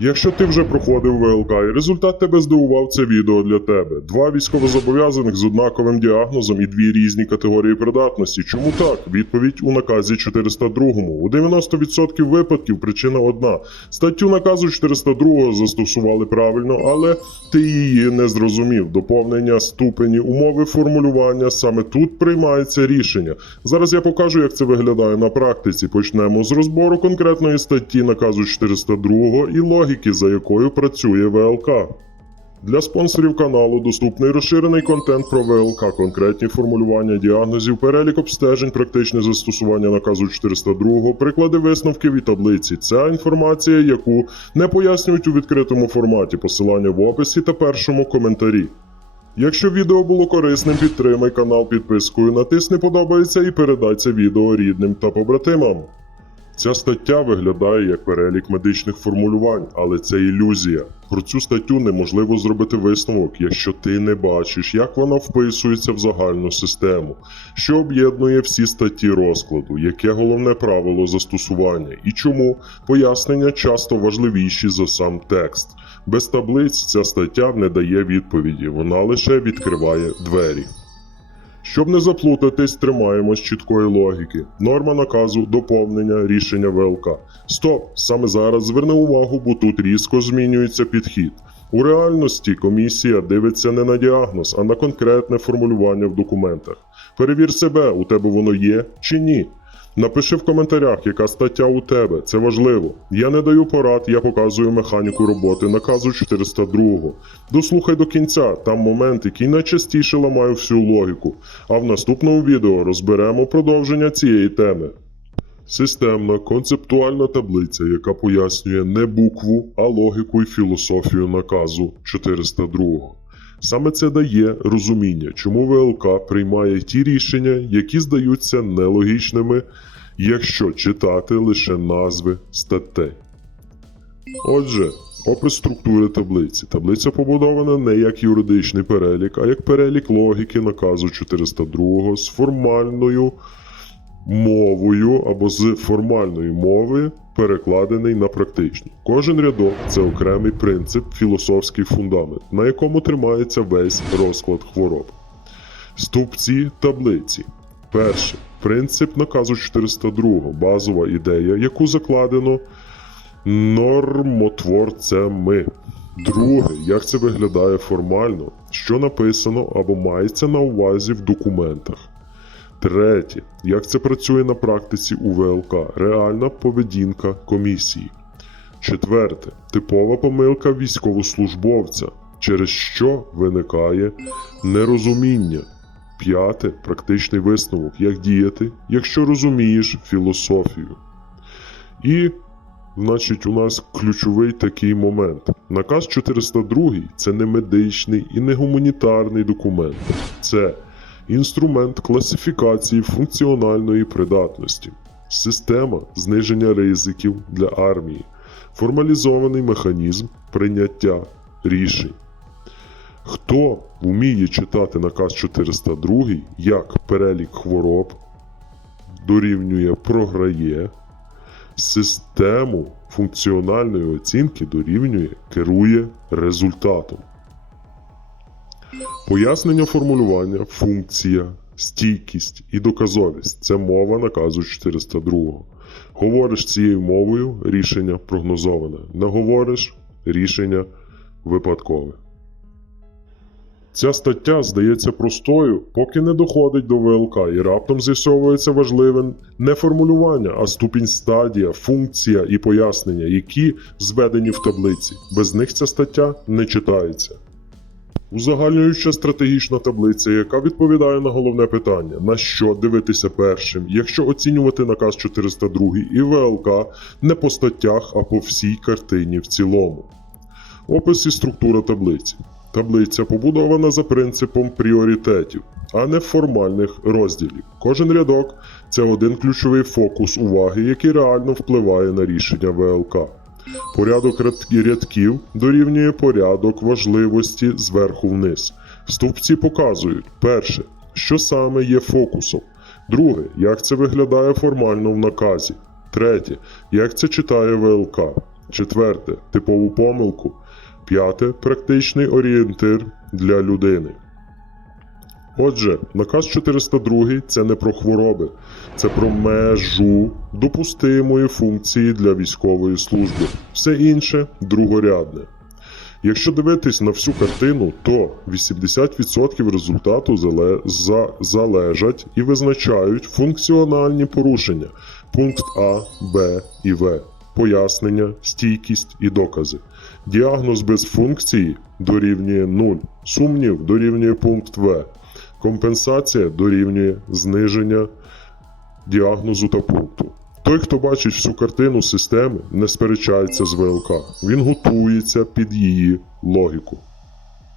Якщо ти вже проходив ВЛК і результат тебе здивував, це відео для тебе. Два військовозобов'язаних з однаковим діагнозом і дві різні категорії придатності. Чому так? Відповідь у наказі 402. У 90% випадків причина одна. Статтю наказу 402 застосували правильно, але ти її не зрозумів. Доповнення ступені умови формулювання саме тут приймається рішення. Зараз я покажу, як це виглядає на практиці. Почнемо з розбору конкретної статті наказу 402 і логіки, за якою працює ВЛК. Для спонсорів каналу доступний розширений контент про ВЛК, конкретні формулювання діагнозів, перелік обстежень, практичне застосування наказу 402, приклади висновків і таблиці. Ця інформація, яку не пояснюють у відкритому форматі, посилання в описі та першому коментарі. Якщо відео було корисним, підтримай канал підпискою, натисни подобається і передай це відео рідним та побратимам. Ця стаття виглядає як перелік медичних формулювань, але це ілюзія. Про цю статтю неможливо зробити висновок, якщо ти не бачиш, як вона вписується в загальну систему, що об'єднує всі статті розкладу, яке головне правило застосування і чому пояснення часто важливіші за сам текст. Без таблиць ця стаття не дає відповіді, вона лише відкриває двері. Щоб не заплутатись, тримаємось чіткої логіки. Норма наказу, доповнення, рішення ВЛК. Стоп! Саме зараз зверни увагу, бо тут різко змінюється підхід. У реальності комісія дивиться не на діагноз, а на конкретне формулювання в документах. Перевір себе, у тебе воно є чи ні. Напиши в коментарях, яка стаття у тебе. Це важливо. Я не даю порад, я показую механіку роботи наказу 402. Дослухай до кінця, там момент, який найчастіше ламає всю логіку. А в наступному відео розберемо продовження цієї теми. Системна концептуальна таблиця, яка пояснює не букву, а логіку і філософію наказу 402. Саме це дає розуміння, чому ВЛК приймає ті рішення, які здаються нелогічними, якщо читати лише назви статей. Отже, опис структури таблиці. Таблиця побудована не як юридичний перелік, а як перелік логіки наказу 402 з формальною мовою або з формальної мови, перекладений на практичну. Кожен рядок це окремий принцип, філософський фундамент, на якому тримається весь розклад хвороб. Ступці таблиці. Перше. Принцип наказу 402. Базова ідея, яку закладено нормотворцями. Друге, як це виглядає формально, що написано або мається на увазі в документах. Третє, як це працює на практиці у ВЛК, реальна поведінка комісії. Четверте, типова помилка військовослужбовця, через що виникає нерозуміння. П'яте практичний висновок, як діяти, якщо розумієш філософію. І, значить, у нас ключовий такий момент. Наказ 402 це не медичний і не гуманітарний документ. Це інструмент класифікації функціональної придатності, система зниження ризиків для армії, формалізований механізм прийняття рішень. Хто вміє читати наказ 402 як перелік хвороб, дорівнює програє, систему функціональної оцінки дорівнює керує результатом. Пояснення формулювання, функція, стійкість і доказовість це мова наказу 402. Говориш цією мовою рішення прогнозоване. Не говориш рішення випадкове. Ця стаття здається простою, поки не доходить до ВЛК, і раптом з'ясовується важливим не формулювання, а ступінь стадія, функція і пояснення, які зведені в таблиці. Без них ця стаття не читається. Узагальнююча стратегічна таблиця, яка відповідає на головне питання: на що дивитися першим, якщо оцінювати наказ 402 і ВЛК не по статтях, а по всій картині в цілому. Опис і структура таблиці. Таблиця побудована за принципом пріоритетів, а не формальних розділів. Кожен рядок це один ключовий фокус уваги, який реально впливає на рішення ВЛК. Порядок рядків дорівнює порядок важливості зверху вниз. Стовпці показують: перше, що саме є фокусом. Друге, як це виглядає формально в наказі. Третє, як це читає ВЛК. Четверте типову помилку. П'яте практичний орієнтир для людини. Отже, наказ 402 це не про хвороби, це про межу допустимої функції для військової служби. Все інше другорядне. Якщо дивитись на всю картину, то 80% результату зале- за- залежать і визначають функціональні порушення пункт А, Б і В, пояснення, стійкість і докази. Діагноз без функції дорівнює 0, сумнів дорівнює пункт В, компенсація дорівнює зниження діагнозу та пункту. Той, хто бачить всю картину системи, не сперечається з ВЛК. Він готується під її логіку.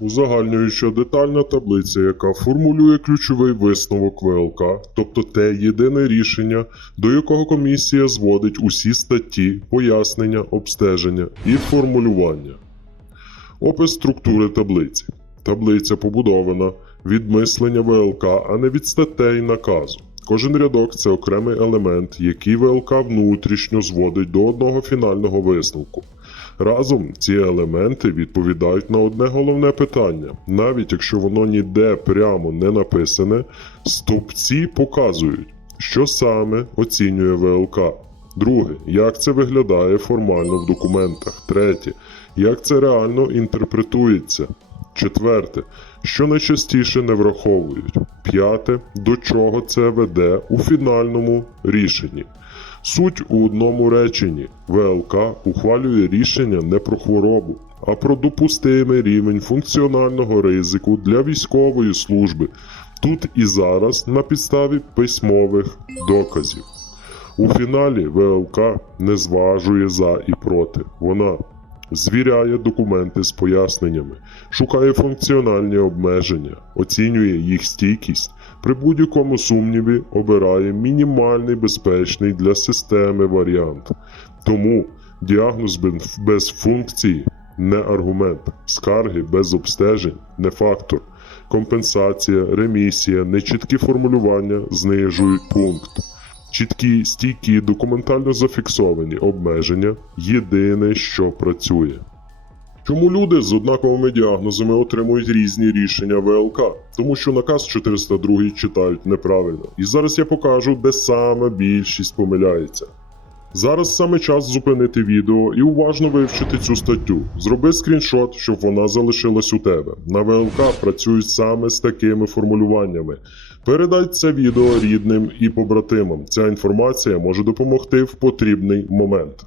Узагальнююча детальна таблиця, яка формулює ключовий висновок ВЛК, тобто те єдине рішення, до якого комісія зводить усі статті, пояснення, обстеження і формулювання. Опис структури таблиці. Таблиця побудована від мислення ВЛК, а не від статей наказу. Кожен рядок це окремий елемент, який ВЛК внутрішньо зводить до одного фінального висновку. Разом ці елементи відповідають на одне головне питання, навіть якщо воно ніде прямо не написане, стовпці показують, що саме оцінює ВЛК. Друге, як це виглядає формально в документах. Третє, як це реально інтерпретується. Четверте, що найчастіше не враховують. П'яте, до чого це веде у фінальному рішенні. Суть у одному реченні: ВЛК ухвалює рішення не про хворобу, а про допустимий рівень функціонального ризику для військової служби тут і зараз на підставі письмових доказів. У фіналі ВЛК не зважує за і проти. Вона звіряє документи з поясненнями, шукає функціональні обмеження, оцінює їх стійкість, при будь-якому сумніві обирає мінімальний безпечний для системи варіант. Тому діагноз без- функції не аргумент, скарги без обстежень не фактор. Компенсація, ремісія, нечіткі формулювання знижують пункт. Чіткі, стійкі, документально зафіксовані обмеження єдине, що працює. Чому люди з однаковими діагнозами отримують різні рішення ВЛК? Тому що наказ 402 читають неправильно. І зараз я покажу, де саме більшість помиляється. Зараз саме час зупинити відео і уважно вивчити цю статтю. Зроби скріншот, щоб вона залишилась у тебе. На ВЛК працюють саме з такими формулюваннями. Передай це відео рідним і побратимам. Ця інформація може допомогти в потрібний момент.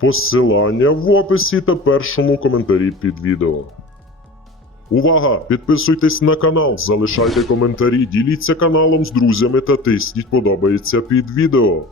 Посилання в описі та першому коментарі під відео. Увага! Підписуйтесь на канал, залишайте коментарі, діліться каналом з друзями та тисніть подобається під відео.